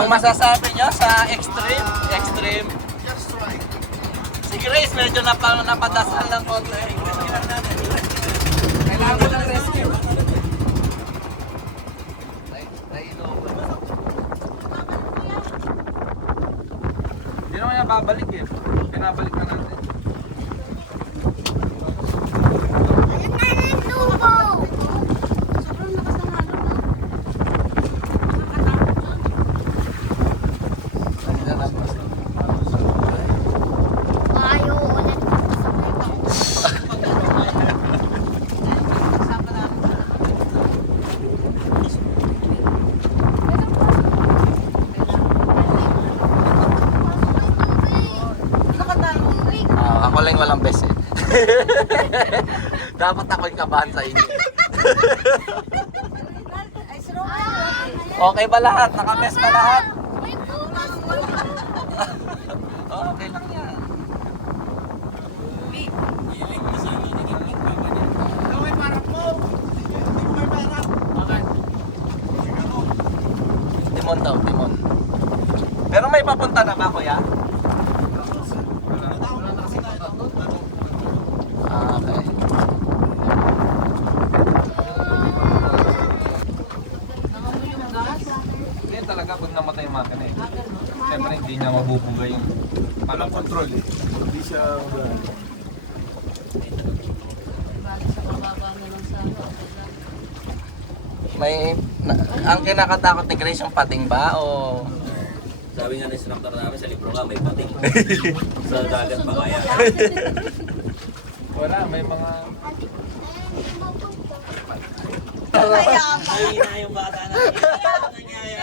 Anong masasabi nyo sa extreme? Extreme. Si Grace medyo napadasal ng konti. Kailangan mo ng rescue. Hindi naman yan babalik eh. Pinabalik na natin. Ako lang walang best eh. Dapat ako'y kabahan sa inyo. Okay ba lahat? Naka-best ba lahat? Okay lang yan. Timon daw, timon. Pero may papunta na ba, kuya? Okay. Hindi talaga pag namatay yung makina eh. Siyempre hindi niya mabubuga yung palang control eh. Hindi siya Ang kinakatakot ni Grace yung pating ba o Sabi nga ng instructor namin sa libro nga, may pating. Sa dagat pa kaya. wala, may mga Ay na yung bata na.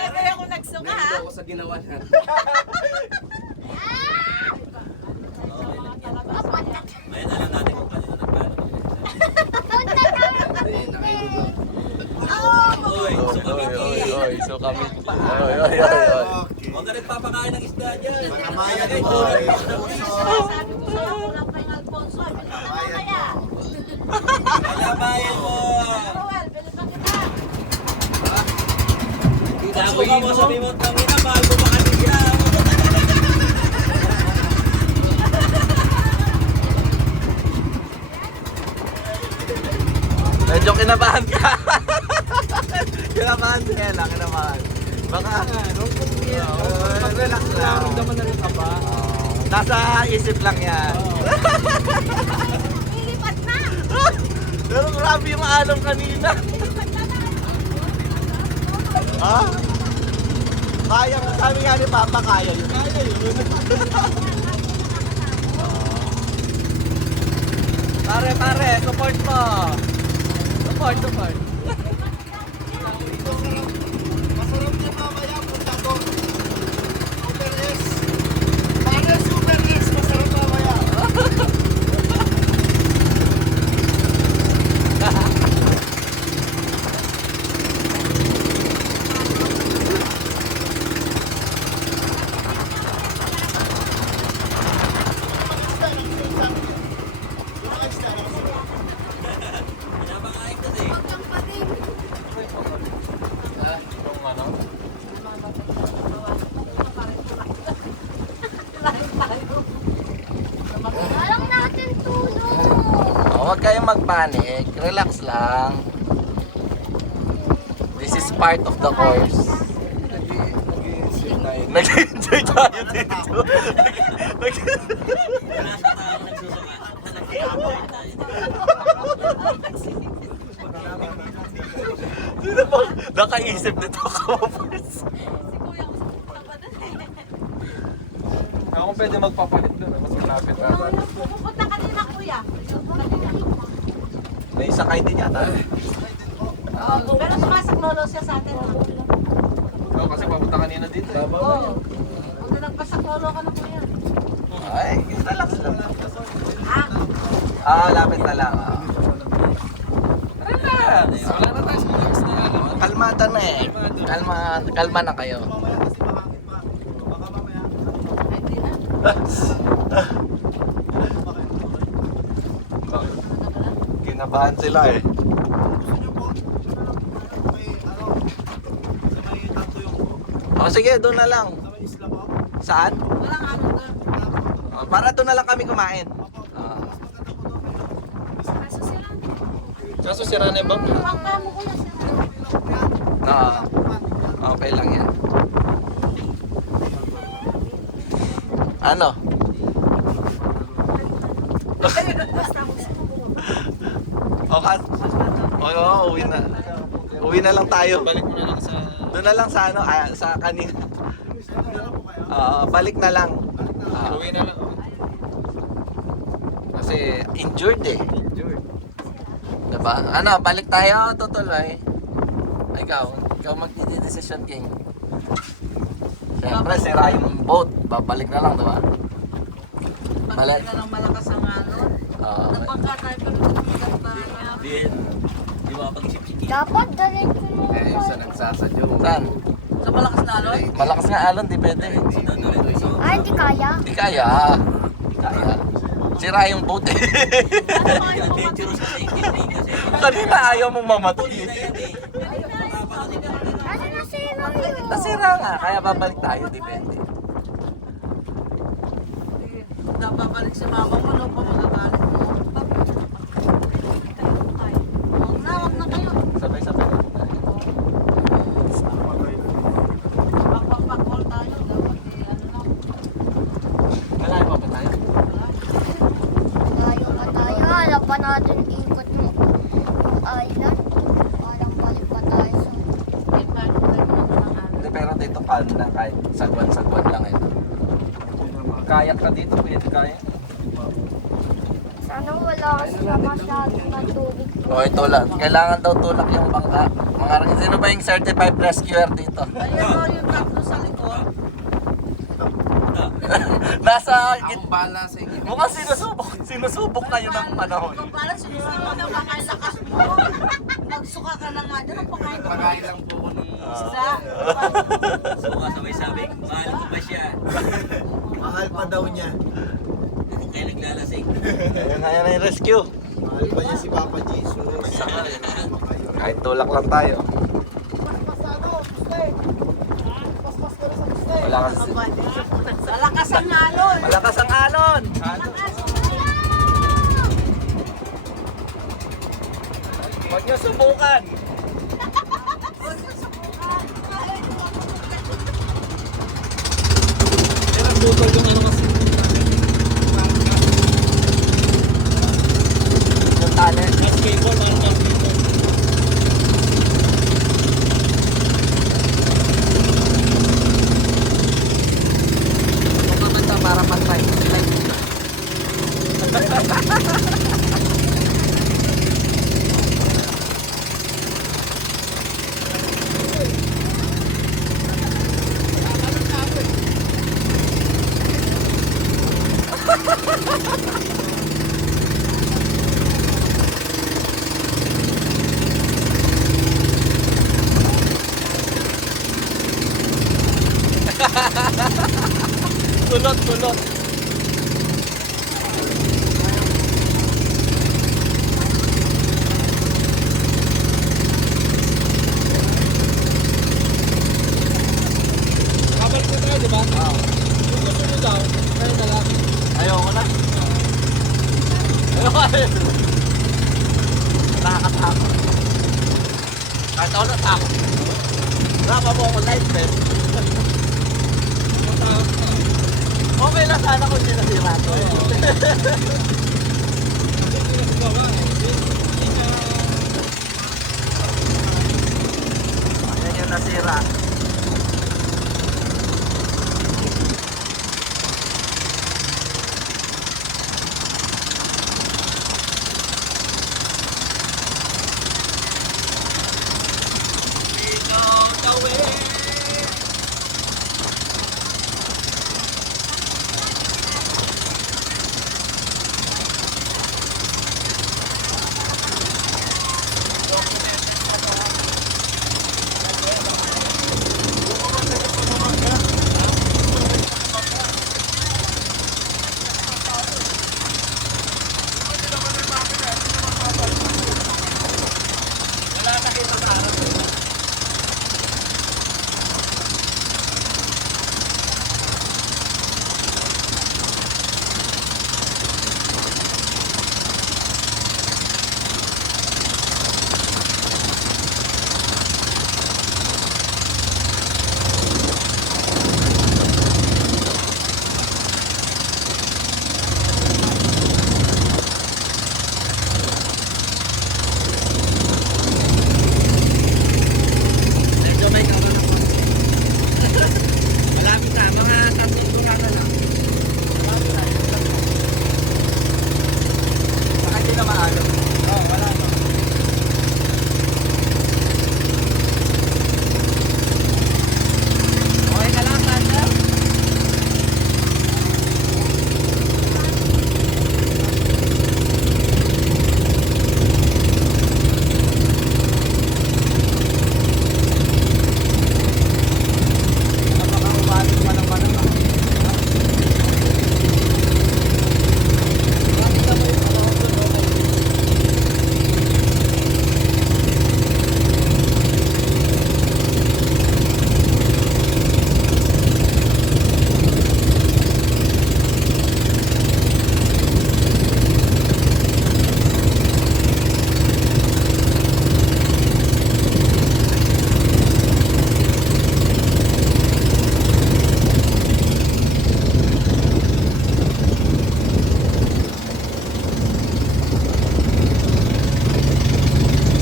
Kaya ako nagsuka ha. Ako sa ginawa niya. May alam natin kung kanino nagplano. Oy, oy, so kami pa. Oy. huwag ka rin papakain ng isda dyan. Kamayan Ay, mo. tulad pa sa Sabi ko sa'yo, kulang pa yung Alfonso. Bilhin pa mamaya. Kalabayan mo. Noel, bilhin pa kita. Ako ka mo sabi mo, tangina, mahal mo ba kasi siya? Medyo kinabahan ka. Kinabahan si Ella, kinabahan. Baka, relax lang. Naman na rin ka ba? Nasa isip lang yan. Lilipat na. Pero grabe yung alon kanina. Ha? Kaya, sabi nga ni Papa, kaya yun. Kaya yun. Pare, support mo. Support. Masarap niya mamaya punta ko. Super S. Para Super S, masarap mamaya. Pinapakain kasi. Yung ano? Walang natin tulong. Huwag kayong magpanik. Relax lang. This is part of the course. Nag-enjoy tayo dito. Nasa tao nagsusuka. Sino ba nakaisip nito ko first? Ako pwede magpapalit doon. Mas malapit na. Pupunta kanina kuya. May sakay din yata. Pero sumasaklolo siya sa atin. Oo, kasi papunta kanina dito. Oo. Kung nagpasaklolo ka na kuya. Ay, relax lang. Ah, Lapit na lang. Relax. Wala na tayo. Relax na yan. Kalmata na eh. Kalma na kayo. Mamaya kasi mahangin pa. Baka mamaya. ay di na. Kinabahan sila eh. Gusto niyo po? May ano? Sa may tato yung po. Oh, O sige, doon na lang. Sa may isla po. Saan? Walang ano doon. Para doon na lang kami kumain. Kaso sila. Kaso sira na yung bang? Pangkamo ko na sila. Okay lang yan. Ano? Okay. Uwi na. Uwi na lang tayo. Balik mo na lang sa... Doon na lang sa ano, sa kanina. Balik na lang. Uwi na lang. Kasi injured eh. Diba? Ano, balik tayo, tutuloy. Ikaw magdidesisyon, King. Siyempre, sira yung boat. Babalik na lang, diba? Balik na lang malakas ang alon. Nagpangka tayo pero nagpangka na. Di ba pag-isip-isip? Dapat diretso mo. Sa nagsasadyo. Saan? Sa malakas na alon? Malakas nga alon, di pwede. Ah, hindi kaya. Di kaya. Di kaya. Sira yung boat eh. Adventurous kasi. Kanina ayaw mong mamatay. Ano na sino yun? Nasira nga, kaya babalik tayo, depende. Babalik si mama mo, no pa magagalit mo. Huwag na kayo. Sabay-sabay na po tayo. Pagpapakol tayo, dapat ano lang. Malayo pa ba tayo? Tayo pa tayo. Alam pa natin ikot mo. Yung island. Parang balik pa tayo sa... Hindi, pero dito calm na kahit sagwan-sagwan lang ito. Kayak ka dito, pwede kaya. Sana wala sila masyadong na tubig. O ito lang, kailangan daw tulak yung bangka. Sino ba yung certified rescuer dito? Ayun o, yung tatlo sa likod. Nasa Ang bala sa inyo. mukhang sinusubok kayo ng panahon. Kung parang sinusuko na mga lakas mo. Magsuka ka na nga dyan, ang pakain ka. Pagkain lang po ko ng Isda. So kasabay sabi, mahal ko ba siya? mahal pa daw niya. Kaya naglalasing. Ayun na yung rescue. Mahal pa niya si Papa Jesus. Kahit tulak lang tayo. Wala kasi. Malakas ang alon. Malakas ang alon. Huwag niyo subukan. Yung tali. Kung mamanta para pantay. Kulot. Kabal ko na, di ba? Oo. Yung gusto mo daw, kayo na lang. Ayoko na. Nakakatakot. Kahit ako natakot. Wala mo ako live bet. Okay lang sana kung sinasira ko. Ayan yung nasira.